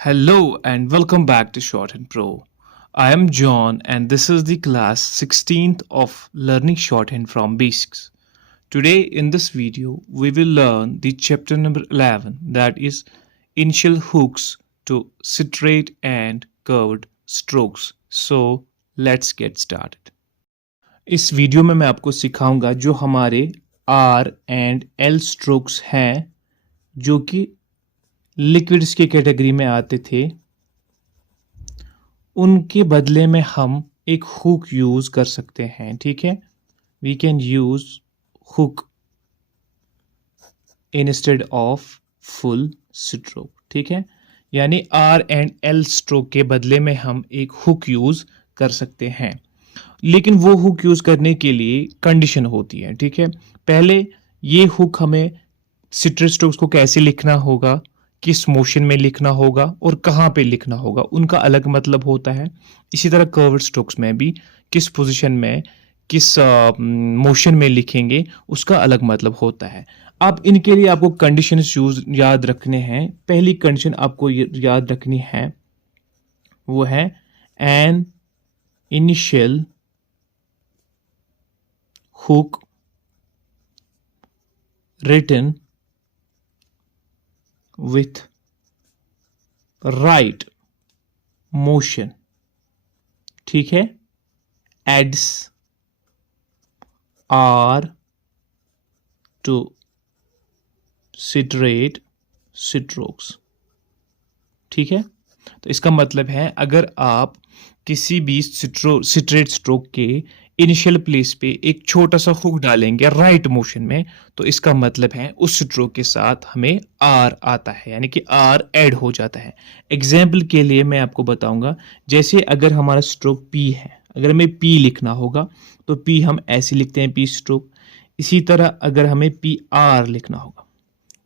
Hello and welcome back to Shorthand Pro. I am John and this is the class 16th of Learning Shorthand from Basics. Today in this video we will learn the chapter number 11, that is initial hooks to straight and curved strokes. So let's get started. इस video में मैं आपको सिखाऊंगा जो हमारे R and L strokes हैं जो कि लिक्विड्स की कैटेगरी में आते थे, उनके बदले में हम एक हुक यूज कर सकते हैं. ठीक है, we can use hook instead of full stroke. ठीक है, यानी आर एंड एल स्ट्रोक के बदले में हम एक हुक यूज कर सकते हैं, लेकिन वो हुक यूज करने के लिए कंडीशन होती है. ठीक है, पहले ये हुक हमें स्ट्रेट स्ट्रोक्स को कैसे लिखना होगा, किस मोशन में लिखना होगा और कहाँ पे लिखना होगा, उनका अलग मतलब होता है. इसी तरह कर्व्ड स्ट्रोक्स में भी किस पोजीशन में किस मोशन में लिखेंगे उसका अलग मतलब होता है. अब इनके लिए आपको कंडीशंस याद रखने हैं. पहली कंडीशन आपको याद रखनी है वो है an initial hook written with right motion. ठीक है, adds R to straight strokes. ठीक है, तो इसका मतलब है अगर आप किसी भी स्ट्रेट स्ट्रोक के इनिशियल प्लेस पे एक छोटा सा हुक डालेंगे राइट मोशन में, तो इसका मतलब है उस स्ट्रोक के साथ हमें आर आता है, यानी कि आर ऐड हो जाता है. एग्जाम्पल के लिए मैं आपको बताऊंगा, जैसे अगर हमारा स्ट्रोक पी है, अगर हमें पी लिखना होगा तो पी हम ऐसे लिखते हैं, पी स्ट्रोक. इसी तरह अगर हमें पी आर लिखना होगा,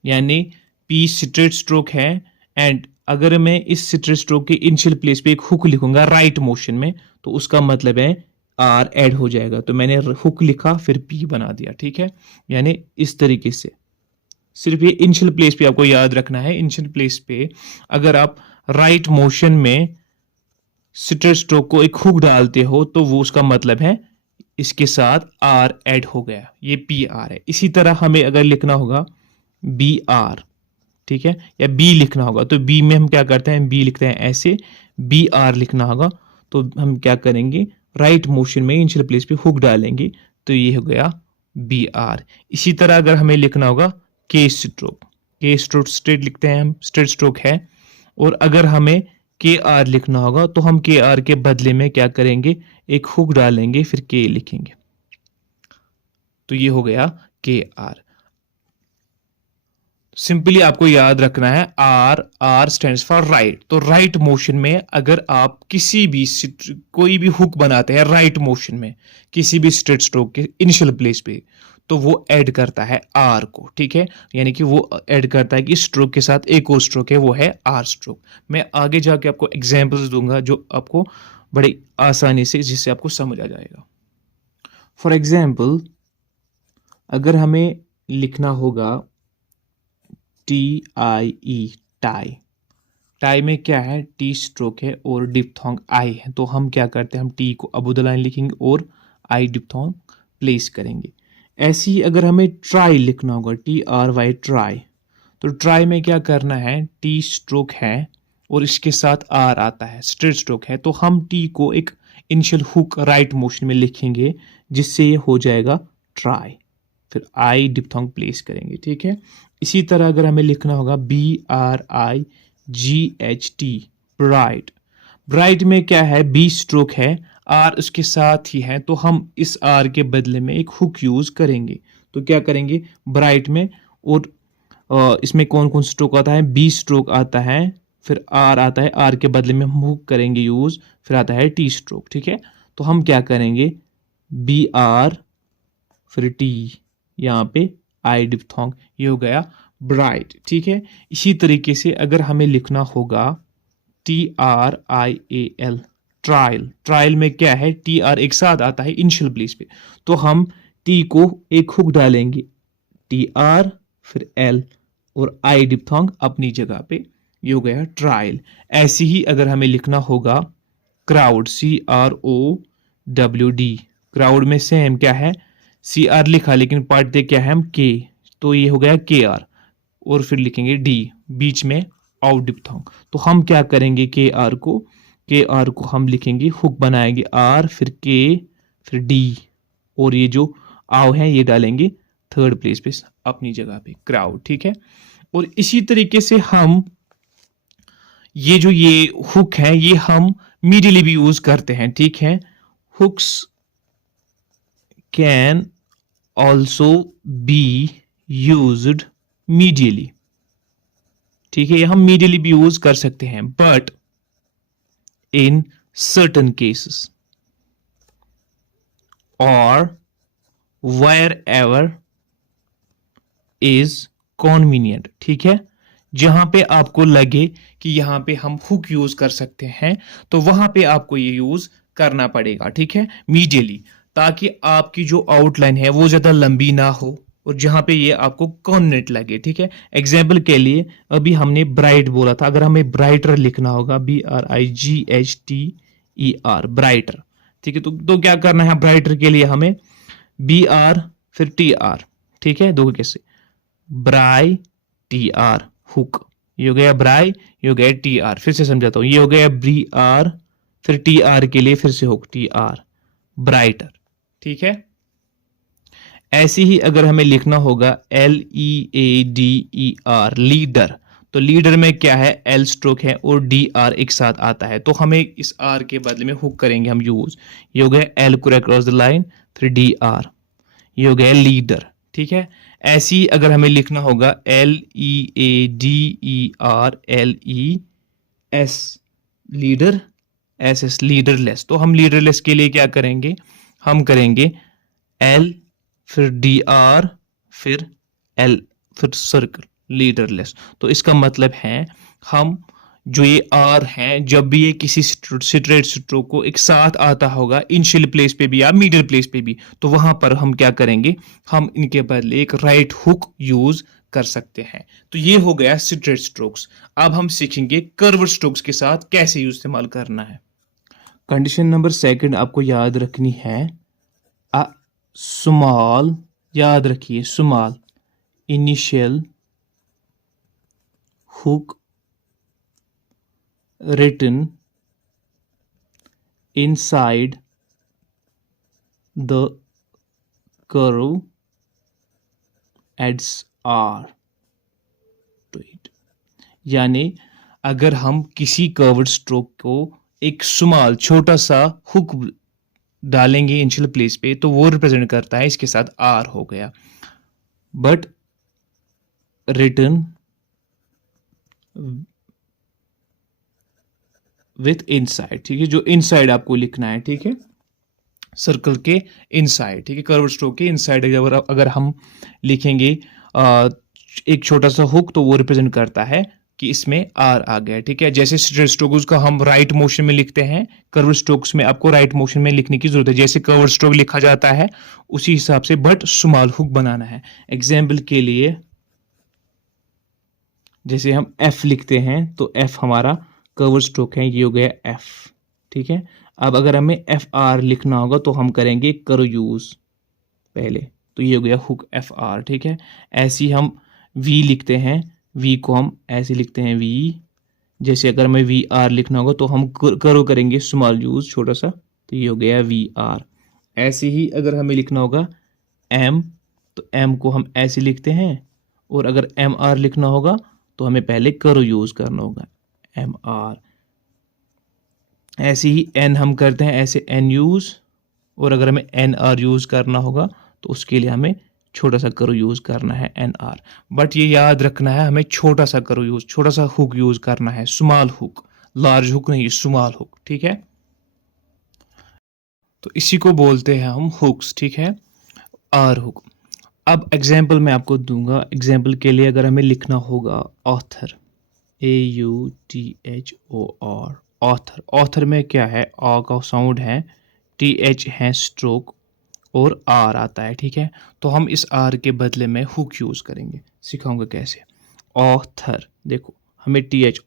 यानी पी स्ट्रेट स्ट्रोक है, एंड अगर मैं इस स्ट्रेट स्ट्रोक के इनिशियल प्लेस पे एक हुक लिखूंगा राइट मोशन में, तो उसका मतलब है आर ऐड हो जाएगा. तो मैंने हुक लिखा फिर पी बना दिया. ठीक है, यानी इस तरीके से. सिर्फ ये इनिशियल प्लेस पे आपको याद रखना है. इनिशियल प्लेस पे अगर आप राइट मोशन में स्ट्रेट स्ट्रोक को एक हुक डालते हो तो वो उसका मतलब है इसके साथ आर ऐड हो गया, ये पी आर है. इसी तरह हमें अगर लिखना होगा बी आर, ठीक है, या बी लिखना होगा तो बी में हम क्या करते हैं, बी लिखते हैं ऐसे. बी आर लिखना होगा तो हम क्या करेंगे, राइट मोशन में इनिशियल प्लेस पे हुक डालेंगे, तो ये हो गया बी आर. इसी तरह अगर हमें लिखना होगा के स्ट्रोक, के स्ट्रोक स्ट्रेट लिखते हैं हम, स्ट्रेट स्ट्रोक है, और अगर हमें के आर लिखना होगा तो हम के आर के बदले में क्या करेंगे, एक हुक डालेंगे फिर के लिखेंगे, तो ये हो गया के आर. सिंपली आपको याद रखना है R, R stands for right. तो राइट मोशन में अगर आप किसी भी कोई भी हुक बनाते हैं राइट मोशन में किसी भी स्ट्रेट स्ट्रोक के इनिशियल प्लेस पे, तो वो ऐड करता है आर को. ठीक है, यानी कि वो ऐड करता है कि स्ट्रोक के साथ एक और स्ट्रोक है, वो है आर स्ट्रोक. मैं आगे जाके आपको एग्जाम्पल्स दूंगा जो आपको बड़ी आसानी से, जिससे आपको समझ आ जाएगा. फॉर एग्जाम्पल अगर हमें लिखना होगा TIE, टाई. टाई में क्या है, टी स्ट्रोक है और डिप्थोंग आई है, तो हम क्या करते हैं, हम टी को अबू द लाइन लिखेंगे और आई डिप्थोंग प्लेस करेंगे. ऐसे ही अगर हमें ट्राई लिखना होगा, TRY ट्राई, तो ट्राई में क्या करना है, टी स्ट्रोक है और इसके साथ आर आता है, स्ट्रेट स्ट्रोक है, तो हम टी को एक इनिशियल हुक राइट मोशन में लिखेंगे जिससे ये हो जाएगा ट्राई, फिर आई डिप्थोंग प्लेस करेंगे. ठीक है, इसी तरह अगर हमें लिखना होगा BRIGHT ब्राइट, ब्राइट में क्या है, बी स्ट्रोक है, आर उसके साथ ही है, तो हम इस आर के बदले में एक हुक यूज करेंगे. तो क्या करेंगे, ब्राइट में, और इसमें कौन कौन स्ट्रोक आता है, बी स्ट्रोक आता है, फिर आर आता है, आर के बदले में हम हुक करेंगे यूज, फिर आता है टी स्ट्रोक. ठीक है, तो हम क्या करेंगे, BR फिर टी, यहाँ पे आई डिप्थोंग, ये हो गया ब्राइट. ठीक है, इसी तरीके से अगर हमें लिखना होगा TRIAL ट्रायल, ट्रायल में क्या है, TR एक साथ आता है इनिशियल प्लेस पे, तो हम T को एक हुक डालेंगे, TR फिर L और आई डिप्थोंग अपनी जगह पे ये हो गया ट्रायल। ऐसे ही अगर हमें लिखना होगा क्राउड, CROWD, क्राउड में सेम क्या है, CR लिखा लेकिन पढ़ते क्या है हम K, तो ये हो गया KR, और फिर लिखेंगे D, बीच में आउट डिप्थोंग। तो हम क्या करेंगे, KR को हम लिखेंगे, हुक बनाएंगे R फिर K फिर D, और ये जो आव है ये डालेंगे थर्ड प्लेस पे अपनी जगह पे, क्राउड। ठीक है, और इसी तरीके से हम ये जो ये हुक है ये हम मीडियली भी यूज करते हैं। ठीक है, hooks can also be used medially. ठीक है, ये हम मीडियली भी यूज कर सकते हैं, बट इन सर्टन केसेस और wherever is convenient। ठीक है, जहां पे आपको लगे कि यहां पे हम हुक यूज कर सकते हैं तो वहां पे आपको ये यूज करना पड़ेगा। ठीक है, मीडियली, ताकि आपकी जो आउटलाइन है वो ज्यादा लंबी ना हो और जहां पे ये आपको कॉन्वेंट लगे। ठीक है, एग्जाम्पल के लिए अभी हमने ब्राइट बोला था, अगर हमें ब्राइटर लिखना होगा, BRIGHTER, ब्राइटर। ठीक है, तो क्या करना है ब्राइटर के लिए, हमें BR फिर TR। ठीक है, दो कैसे, ब्राई TR, हुक, ये हो गया ब्राई, ये हो गया TR। फिर से समझाता हूं, ये हो गया BR फिर TR के लिए फिर से हुक TR, ब्राइटर। ठीक है, ऐसे ही अगर हमें लिखना होगा LEADER, लीडर, तो लीडर में क्या है, L स्ट्रोक है और DR एक साथ आता है, तो हमें इस R के बदले में हुक करेंगे हम यूज। ये हो गया L को अक्रॉस द लाइन फिर DR, ये हो गया लीडर। ठीक है, ऐसे ही अगर हमें लिखना होगा LEADERLES, लीडर, SS लीडरलेस, तो हम लीडरलेस के लिए क्या करेंगे, हम करेंगे L फिर DR फिर L फिर सर्कल, लीडरलेस। तो इसका मतलब है हम जो ये R है, जब भी ये किसी स्ट्रेट स्ट्रोक को एक साथ आता होगा इनिशियल प्लेस पे भी या मिडिल प्लेस पे भी, तो वहां पर हम क्या करेंगे, हम इनके बदले एक राइट हुक यूज कर सकते हैं। तो ये हो गया स्ट्रेट स्ट्रोक्स। अब हम सीखेंगे कर्व स्ट्रोक्स के साथ कैसे यूज इस्तेमाल करना है। कंडीशन नंबर सेकंड आपको याद रखनी है, अ स्मॉल, याद रखिए small initial hook written inside the curve adds R to it। यानी अगर हम किसी कर्व्ड स्ट्रोक को एक स्मॉल छोटा सा हुक डालेंगे इनिशियल प्लेस पे, तो वो रिप्रेजेंट करता है इसके साथ R हो गया, बट रिटर्न विथ इनसाइड। ठीक है, जो इनसाइड आपको लिखना है, ठीक है, सर्कल के इनसाइड। ठीक है, कर्व स्ट्रोक के इनसाइड अगर हम लिखेंगे एक छोटा सा हुक, तो वो रिप्रेजेंट करता है कि इसमें R आ गया। ठीक है, जैसे स्ट्रेट स्ट्रोक का हम राइट मोशन में लिखते हैं, कर्व स्ट्रोक्स में आपको राइट मोशन में लिखने की जरूरत है, जैसे कर्व स्ट्रोक लिखा जाता है उसी हिसाब से, बट स्मॉल हुक बनाना है। एग्जाम्पल के लिए जैसे हम F लिखते हैं, तो F हमारा कर्व स्ट्रोक है, ये हो गया F। ठीक है, अब अगर हमें FR लिखना होगा तो हम करेंगे कर्व यूज पहले, तो ये हो गया हुक FR। ठीक है, ऐसे ही हम V लिखते हैं, V को हम ऐसे लिखते हैं V, जैसे अगर हमें VR लिखना होगा तो हम कर्व करेंगे स्मॉल यूज छोटा सा, तो ये हो गया VR। ऐसे ही अगर हमें लिखना होगा M, तो M को हम ऐसे लिखते हैं, और अगर MR लिखना होगा तो हमें पहले कर्व यूज करना होगा MR। ऐसे ही N हम करते हैं ऐसे N यूज, और अगर हमें NR यूज करना होगा तो उसके लिए हमें छोटा सा कर्व यूज करना है NR। बट ये याद रखना है, हमें छोटा सा कर्व यूज, छोटा सा हुक यूज करना है, स्मॉल हुक, लार्ज हुक नहीं, स्मॉल हुक। ठीक है, तो इसी को बोलते हैं हम हुक्स। ठीक है, R हुक। अब एग्जाम्पल मैं आपको दूंगा, एग्जाम्पल के लिए अगर हमें लिखना होगा ऑथर, AUTHOR, ऑथर, ऑथर में क्या है, आ का साउंड है, TH है स्ट्रोक, और R आता है। ठीक है, तो हम इस R के बदले में हुक यूज करेंगे, सिखाऊंगा कैसे। ऑथर, देखो हमें टी एच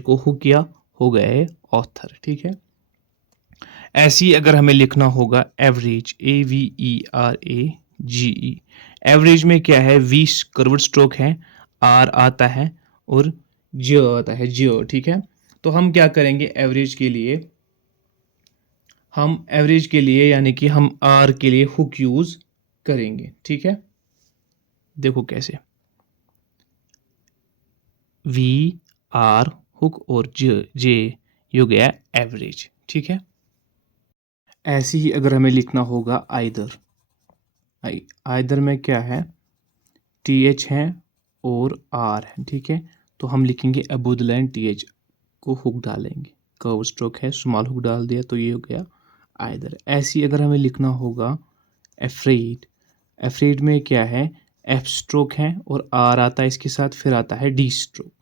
को हुक किया, हो गया है ऑथर। ठीक है, ऐसे ही अगर हमें लिखना होगा एवरेज, AVERAGE, एवरेज में क्या है, वी कर्व्ड स्ट्रोक है, आर आता है और ज आता है, ज। ठीक है, तो हम क्या करेंगे एवरेज के लिए, यानी कि हम आर के लिए हुक यूज करेंगे। ठीक है, देखो कैसे, वी आर हुक और जे ये हो गया एवरेज। ठीक है, ऐसे ही अगर हमें लिखना होगा आइदर में क्या है, टी एच है और आर है। ठीक है, तो हम लिखेंगे above the line T H को हुक डालेंगे, कर्व स्ट्रोक है, स्मॉल हुक डाल दिया तो ये हो गया आइदर। ऐसे ही अगर हमें लिखना होगा एफ्रेड में क्या है, एफ स्ट्रोक है और आर आता है इसके साथ, फिर आता है डी स्ट्रोक।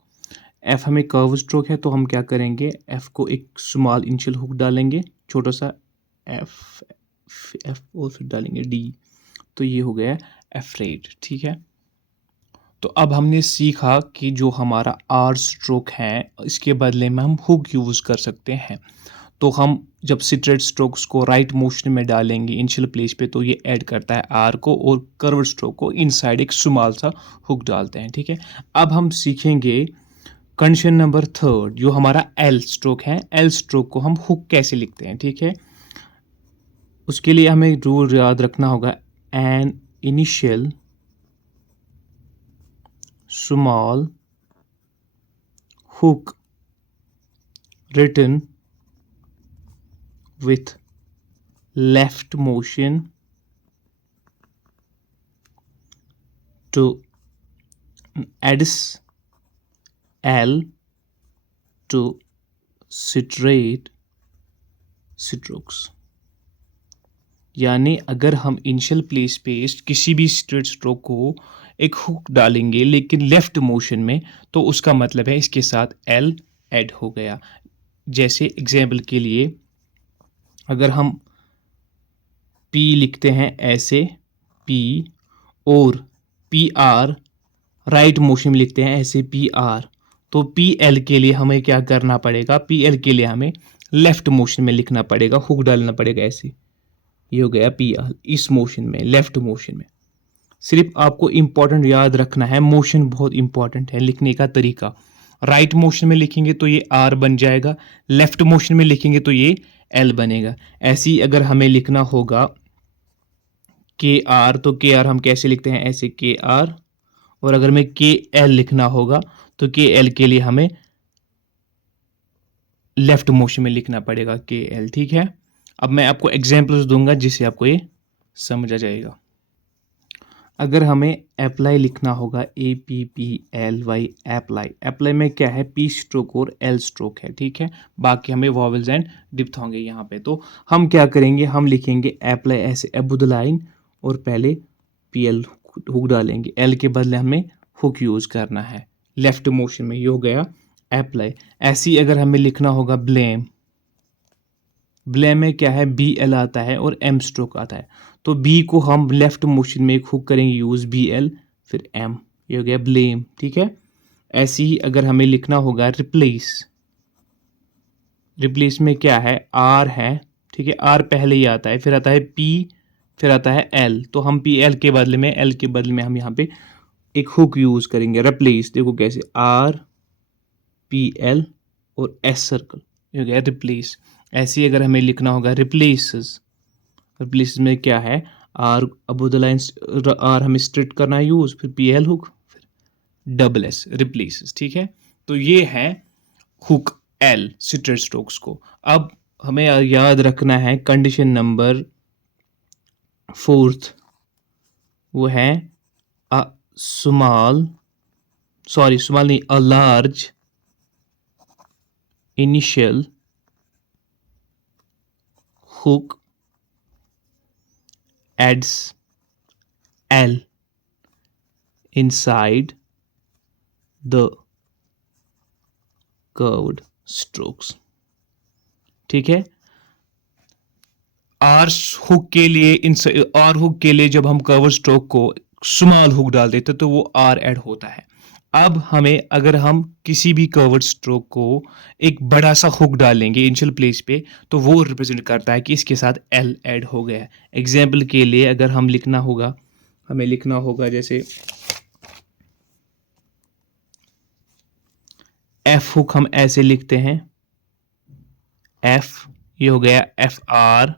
एफ हमें कर्व स्ट्रोक है तो हम क्या करेंगे, एफ को एक स्मॉल इनिशियल हुक डालेंगे, छोटा सा एफ एफ और फिर डालेंगे डी, तो ये हो गया एफ्रेड। ठीक है, तो अब हमने सीखा कि जो हमारा आर स्ट्रोक है इसके बदले में हम हुक यूज़ कर सकते हैं। तो हम जब स्ट्रेट स्ट्रोक्स को राइट मोशन में डालेंगे इनिशियल प्लेस पे तो ये ऐड करता है आर को, और कर्व स्ट्रोक को इनसाइड एक स्मॉल सा हुक डालते हैं। ठीक है, अब हम सीखेंगे कंडीशन नंबर 3, जो हमारा एल स्ट्रोक है। एल स्ट्रोक को हम हुक कैसे लिखते हैं। ठीक है, उसके लिए हमें रूल याद रखना होगा, an initial small hook written with left motion to adds L to straight strokes। यानी अगर हम इनिशियल प्लेस पे किसी भी स्ट्रेट स्ट्रोक को एक हुक डालेंगे लेकिन लेफ्ट मोशन में, तो उसका मतलब है इसके साथ एल ऐड हो गया। जैसे एग्जाम्पल के लिए अगर हम पी लिखते हैं ऐसे, पी, और पी आर राइट मोशन में लिखते हैं ऐसे पी आर, तो पी एल के लिए हमें क्या करना पड़ेगा, पी एल के लिए हमें लेफ्ट मोशन में लिखना पड़ेगा, हुक डालना पड़ेगा ऐसे। ये हो गया पी एल, इस मोशन में, लेफ्ट मोशन में। सिर्फ आपको इंपॉर्टेंट याद रखना है, मोशन बहुत इंपॉर्टेंट है, लिखने का तरीका। राइट मोशन में लिखेंगे तो ये आर बन जाएगा, लेफ्ट मोशन में लिखेंगे तो ये एल बनेगा। ऐसे ही अगर हमें लिखना होगा के आर, तो के आर हम कैसे लिखते हैं, ऐसे के आर, और अगर हमें के एल लिखना होगा तो के एल के लिए हमें लेफ्ट मोशन में लिखना पड़ेगा के एल। ठीक है, अब मैं आपको एग्जाम्पल्स दूंगा जिससे आपको ये समझ आ जाएगा। अगर हमें अप्लाई लिखना होगा, APPLY, अप्लाई में क्या है, पी स्ट्रोक और एल स्ट्रोक है। ठीक है, बाकी हमें वॉवल्स एंड डिप्थोंगे यहाँ पे। तो हम क्या करेंगे, हम लिखेंगे अप्लाई ऐसे अबव द लाइन और पहले PL हुक डालेंगे, एल के बदले हमें हुक यूज़ करना है लेफ्ट मोशन में, ये हो गया अप्लाई। ऐसे ही अगर हमें लिखना होगा ब्लेम में क्या है, BL आता है और M स्ट्रोक आता है, तो B को हम लेफ्ट मोशन में एक हुक करेंगे यूज, BL फिर M, ये हो गया ब्लेम। ठीक है, ऐसे ही अगर हमें लिखना होगा रिप्लेस में क्या है, R है। ठीक है, R पहले ही आता है, फिर आता है P, फिर आता है L, तो हम PL के बदले में, L के बदले में हम यहाँ पे एक हुक यूज करेंगे रिप्लेस। देखो कैसे, RPL और S सर्कल, ये हो गया रिप्लेस। ऐसे ही अगर हमें लिखना होगा रिप्लेसेस में क्या है, R above the line, R हमें स्ट्रेट करना है यूज, फिर PL हुक, फिर डबल S रिप्लेसेस। ठीक है, तो ये है हुक L स्ट्रेट स्ट्रोक्स को। अब हमें याद रखना है कंडीशन नंबर 4, वो है स्मॉल नहीं, a large initial hook adds L inside the curved strokes। ठीक है, आर हुक के लिए जब हम कर्व स्ट्रोक को स्मॉल हुक डाल देते तो वो आर ऐड होता है। अब हमें अगर हम किसी भी कर्व्ड स्ट्रोक को एक बड़ा सा हुक डालेंगे इनिशियल प्लेस पे, तो वो रिप्रेजेंट करता है कि इसके साथ एल ऐड हो गया है। एग्जाम्पल के लिए अगर हमें लिखना होगा जैसे एफ हुक, हम ऐसे लिखते हैं एफ, ये हो गया F R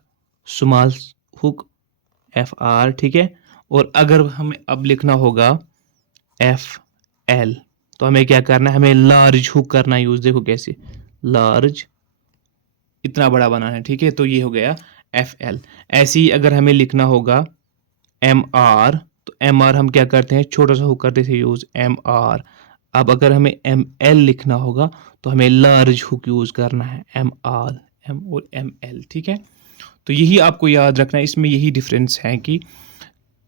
small hook, F R, ठीक है। और अगर हमें अब लिखना होगा एफ एल, तो हमें क्या करना है, हमें लार्ज हुक करना यूज, देखो कैसे लार्ज, इतना बड़ा बनाना है, ठीक है। तो ये हो गया एफ एल। ऐसे ही अगर हमें लिखना होगा एम आर, तो एम आर हम क्या करते हैं, छोटा सा हुक करते थे यूज एम आर। अब अगर हमें एम एल लिखना होगा तो हमें लार्ज हुक यूज करना है, एम आर, एम और एम एल, ठीक है। तो यही आपको याद रखना है, इसमें यही डिफरेंस है कि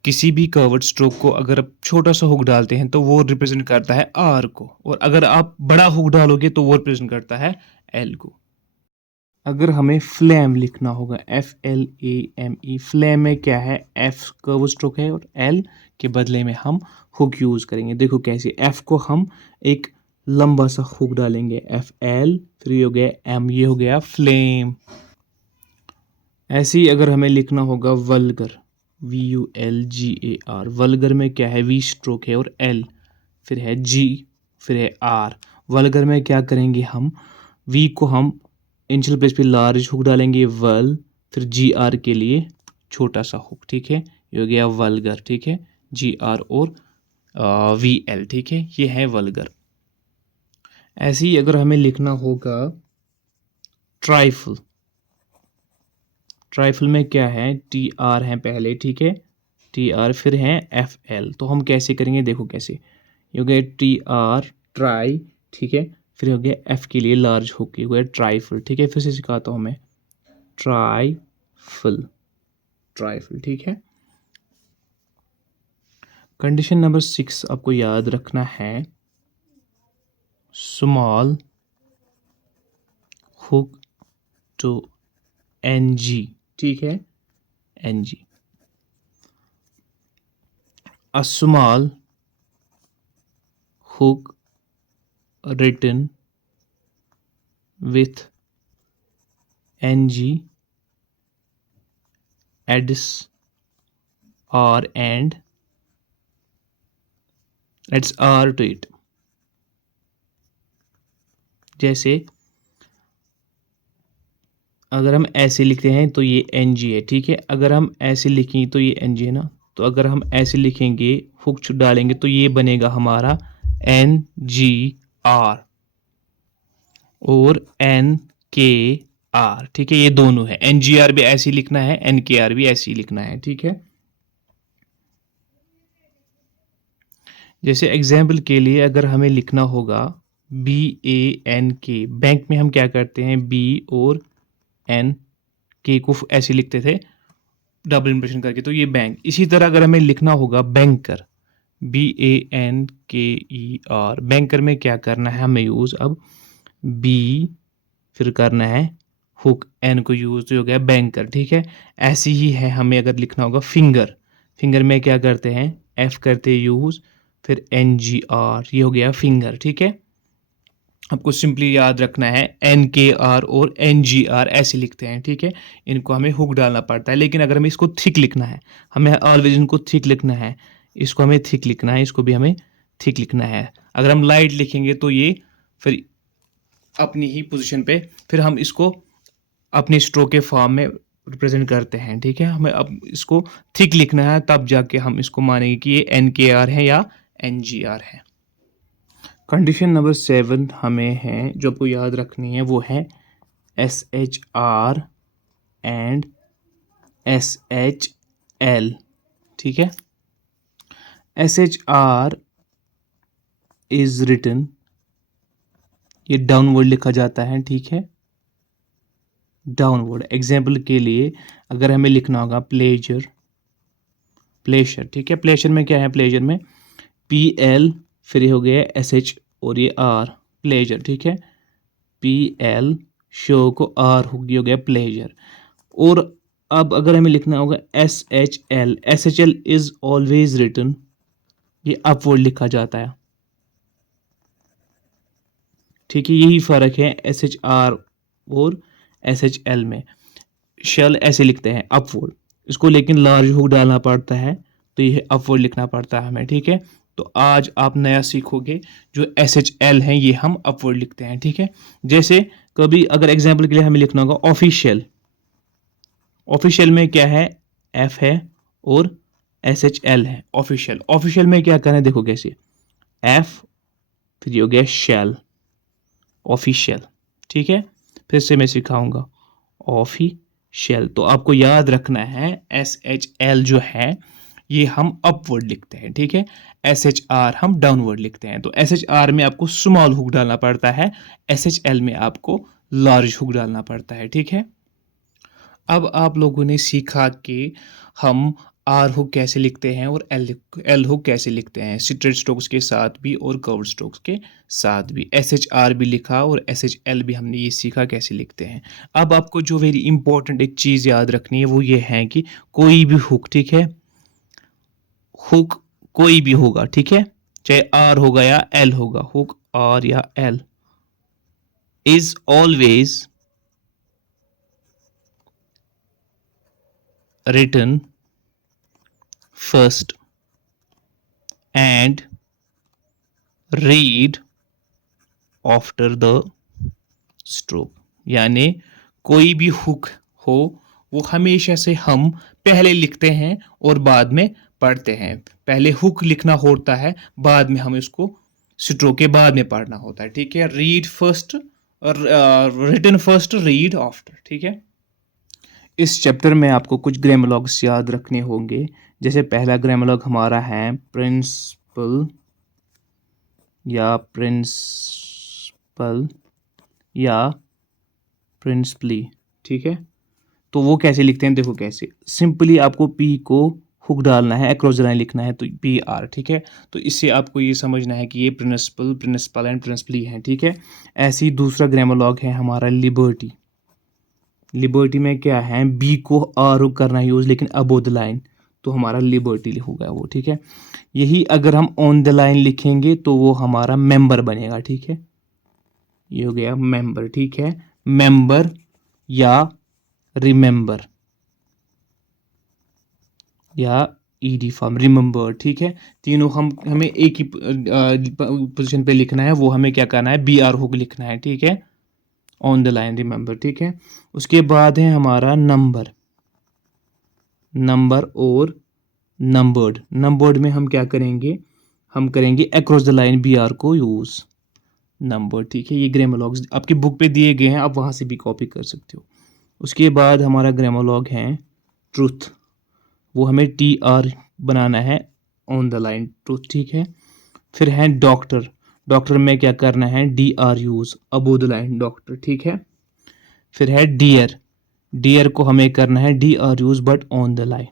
किसी भी कर्व्ड स्ट्रोक को अगर आप छोटा सा हुक डालते हैं तो वो रिप्रेजेंट करता है आर को, और अगर आप बड़ा हुक डालोगे तो वो रिप्रेजेंट करता है एल को। अगर हमें फ्लेम लिखना होगा, F L A M E, flame में क्या है, एफ कर्व स्ट्रोक है और एल के बदले में हम हुक यूज करेंगे। देखो कैसे, एफ को हम एक लंबा सा हुक डालेंगे, एफ एल, फिर ये हो गया एम, ये हो गया फ्लेम। ऐसे ही अगर हमें लिखना होगा vulgar, V U L G A R, vulgar में क्या है, वी स्ट्रोक है और एल, फिर है जी, फिर है आर। वल्गर में क्या करेंगे, हम वी को हम इनिशियल प्लेस पे लार्ज हुक डालेंगे वल, फिर जी आर के लिए छोटा सा हुक, ठीक है। ये हो गया वल्गर, ठीक है, जी आर और वी एल, ठीक है, ये है वल्गर। ऐसे ही अगर हमें लिखना होगा ट्राइफल, ट्राइफल में क्या है, टी आर है पहले, ठीक है, टी आर, फिर है एफ एल। तो हम कैसे करेंगे, देखो कैसे, ये हो गया टी आर ट्राई, ठीक है, फिर हो गया एफ के लिए लार्ज हुक, ये हो गया ट्राइफल, ठीक है। फिर से सिखाता हूँ मैं, ट्राइफल, ट्राइफल, ठीक है। कंडीशन नंबर 6 आपको याद रखना है, small hook to N G, ठीक है, N G, a small hook written with ng adds or and adds r to it। जैसे अगर हम ऐसे लिखते हैं तो ये एन जी है, ठीक है। अगर हम ऐसे लिखें तो ये एन जी है ना, तो अगर हम ऐसे लिखेंगे हुक डालेंगे तो ये बनेगा हमारा एन जी आर और एन के आर, ठीक है, ये दोनों है। एन जी आर भी ऐसे लिखना है, एन के आर भी ऐसे ही लिखना है, ठीक है। जैसे एग्जाम्पल के लिए अगर हमें लिखना होगा बी ए एन के, बैंक में हम क्या करते हैं, बी और एन के को ऐसे लिखते थे डबल इंप्रेशन करके, तो ये बैंक। इसी तरह अगर हमें लिखना होगा बैंकर, बी ए एन के ई आर, बैंकर में क्या करना है हमें यूज, अब बी फिर करना है हुक, एन को यूज, तो हो गया बैंकर, ठीक है। ऐसी ही है हमें अगर लिखना होगा फिंगर, फिंगर में क्या करते हैं, एफ करते यूज, फिर एन जी आर, ये हो गया फिंगर, ठीक है। आपको सिंपली याद रखना है एन के आर और एन जी आर ऐसे लिखते हैं, ठीक है। इनको हमें हुक डालना पड़ता है, लेकिन अगर हमें इसको थिक लिखना है, हमें ऑलवेज इनको थिक लिखना है, इसको हमें थिक लिखना है, इसको भी हमें थिक लिखना है। अगर हम लाइट लिखेंगे तो ये फिर अपनी ही पोजीशन पे, फिर हम इसको अपने स्ट्रोक के फॉर्म में रिप्रेजेंट करते हैं, ठीक है। हमें अब इसको थिक लिखना है, तब जाके हम इसको मानेंगे कि ये एन के आर है या एन जी आर है। कंडीशन नंबर 7 हमें है जो आपको याद रखनी है, वो है S H R and S H L, ठीक है। S H R is written, ये डाउनवर्ड लिखा जाता है, ठीक है, डाउनवर्ड। एग्जाम्पल के लिए अगर हमें लिखना होगा प्लेजर, प्लेशर, ठीक है। प्लेशर में क्या है, प्लेजर में पी एल, फिर ये हो गया एस एच और ये आर, प्लेजर, ठीक है, पी एल शो को आर हो गया प्लेजर। और अब अगर हमें लिखना होगा S H L is always written, ये अपवर्ड लिखा जाता है, ठीक है, यही फ़र्क है SHR और SHL में। शेल ऐसे लिखते हैं अपवर्ड, इसको लेकिन लार्ज हुक डालना पड़ता है, तो ये अपवर्ड लिखना पड़ता है हमें। ठीक है, तो आज आप नया सीखोगे, जो SHL हैं ये हम अपवर्ड लिखते हैं। ठीक है, जैसे कभी अगर एग्जाम्पल के लिए हमें लिखना होगा ऑफिशियल, ऑफिशियल में क्या है, F है और SHL है। ऑफिशियल, ऑफिशियल में क्या करना है, देखो कैसे, F फिर ये हो गया शेल, ऑफिशियल। ठीक है, फिर से मैं सिखाऊंगा ऑफिशियल। तो आपको याद रखना है SHL जो है ये हम अपवर्ड लिखते हैं। ठीक है, SHR हम डाउनवर्ड लिखते हैं। तो SHR में आपको स्मॉल हुक डालना पड़ता है, SHL में आपको लार्ज हुक डालना पड़ता है। ठीक है, अब आप लोगों ने सीखा कि हम आर हुक कैसे लिखते हैं और एल हुक कैसे लिखते हैं, स्ट्रेट स्ट्रोक्स के साथ भी और कर्व्ड स्ट्रोक्स के साथ भी। SHR भी लिखा और SHL भी हमने ये सीखा कैसे लिखते हैं। अब आपको जो वेरी इंपॉर्टेंट एक चीज़ याद रखनी है वो ये है कि कोई भी हुक, ठीक है, हुक कोई भी होगा, ठीक है, चाहे आर होगा या एल होगा, हुक आर या L is always written first and read after the stroke। यानी कोई भी हुक हो वो हमेशा से हम पहले लिखते हैं और बाद में पढ़ते हैं। पहले हुक लिखना होता है, बाद में हम इसको स्ट्रोक के बाद में पढ़ना होता है। ठीक है, read first, written first, read after. ठीक है, इस चैप्टर में आपको कुछ ग्रामोलॉग्स याद रखने होंगे। जैसे पहला ग्रामोलॉग हमारा है प्रिंसिपल या प्रिंसिपल या प्रिंसिपली। ठीक है, तो वो कैसे लिखते हैं, देखो कैसे, सिंपली आपको पी को हुक डालना है, अक्रॉस लाइन लिखना है, तो PR। ठीक है, तो इससे आपको ये समझना है कि ये प्रिंसिपल, प्रिंसिपल एंड प्रिंसिपली हैं। ठीक है, ऐसे ही दूसरा ग्रामोलॉग है हमारा लिबर्टी। लिबर्टी में क्या है, बी को आर करना है यूज, लेकिन अबोव द लाइन, तो हमारा लिबर्टी होगा वो। ठीक है, यही अगर हम ऑन द लाइन लिखेंगे तो वो हमारा मेंबर बनेगा। ठीक है, ये हो गया मेंबर। ठीक है, मेंबर या रिमेंबर या ED फॉर्म, रिमेंबर। ठीक है, तीनों हमें एक ही पोजीशन पे लिखना है, वो हमें क्या करना है, BR हुक लिखना है। ठीक है, ऑन द लाइन, रिमेंबर। ठीक है, उसके बाद है हमारा नंबर, नंबर और नंबर्ड। नंबर्ड में हम क्या करेंगे, हम करेंगे अक्रॉस द लाइन BR को यूज, नंबर। ठीक है, ये ग्रामोलॉग्स आपकी बुक पे दिए गए हैं, आप वहां से भी कॉपी कर सकते हो। उसके बाद हमारा ग्रामोलॉग है ट्रूथ, वो हमें TR बनाना है, ऑन द लाइन ट्रूथ। ठीक है, फिर है डॉक्टर, डॉक्टर में क्या करना है, DR use, above the line doctor. ठीक है, फिर है डियर, डियर को हमें करना है DR use but on the line,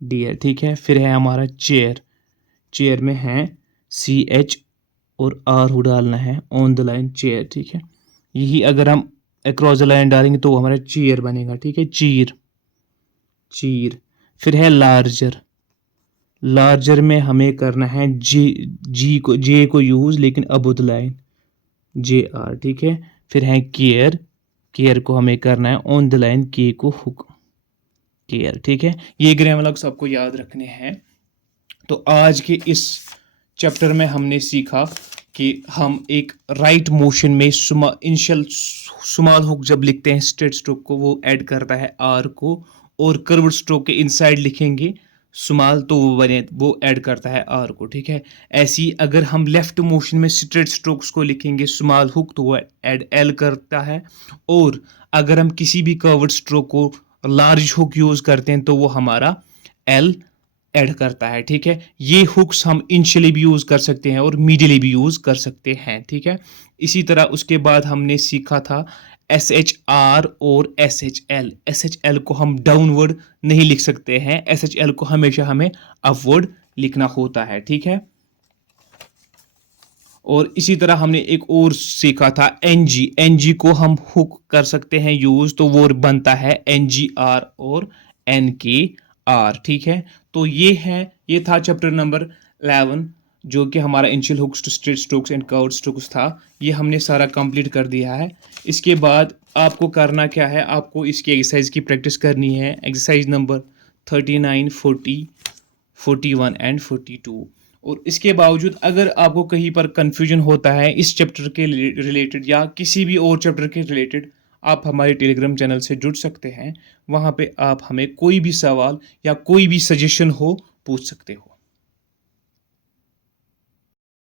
dear. ठीक है, फिर है हमारा चेयर, चेयर में है CH और R डालना है, ऑन द लाइन चेयर। ठीक है, यही अगर हम अक्रॉस द लाइन डालेंगे तो वो हमारा चेयर बनेगा। ठीक है, चीर, चीर। फिर है लार्जर, लार्जर में हमें करना है J को यूज, लेकिन अबोव द लाइन JR। ठीक है, फिर है केयर, केयर को हमें करना है ऑन द लाइन K को हुक, केयर। ठीक है, ये ग्रामोलॉग्स आपको याद रखने हैं। तो आज के इस चैप्टर में हमने सीखा कि हम एक राइट मोशन में इनिशियल स्मॉल हुक जब लिखते हैं स्ट्रेट स्ट्रोक को, वो ऐड करता है R को, और कर्व्ड स्ट्रोक के इनसाइड लिखेंगे स्मॉल तो वो ऐड करता है R को। ठीक है, ऐसी अगर हम लेफ्ट मोशन में स्ट्रेट स्ट्रोक्स को लिखेंगे स्मॉल हुक तो वो ऐड L करता है, और अगर हम किसी भी कर्व्ड स्ट्रोक को लार्ज हुक यूज करते हैं तो वो हमारा L ऐड करता है। ठीक है, ये हुक्स हम इनिशियली भी यूज कर सकते हैं और मीडियली भी यूज कर सकते हैं। ठीक है, इसी तरह उसके बाद हमने सीखा था SHR और SHL। SHL को हम डाउनवर्ड नहीं लिख सकते हैं, SHL को हमेशा हमें अपवर्ड लिखना होता है। ठीक है, और इसी तरह हमने एक और सीखा था NG, NG को हम हुक कर सकते हैं यूज, तो वो बनता है NGR और NKR। ठीक है, तो ये था चैप्टर नंबर 11 जो कि हमारा initial hooks to straight strokes and curved strokes था, ये हमने सारा कंप्लीट कर दिया है। इसके बाद आपको करना क्या है, आपको इसकी एक्सरसाइज की प्रैक्टिस करनी है। Exercise number 39, 40, 41 and 42। और इसके बावजूद अगर आपको कहीं पर कन्फ्यूजन होता है इस चैप्टर के रिलेटेड या किसी भी और चैप्टर के रिलेटेड, आप हमारे टेलीग्राम चैनल से जुड़ सकते हैं। वहाँ पे आप हमें कोई भी सवाल या कोई भी सजेशन हो पूछ सकते हो।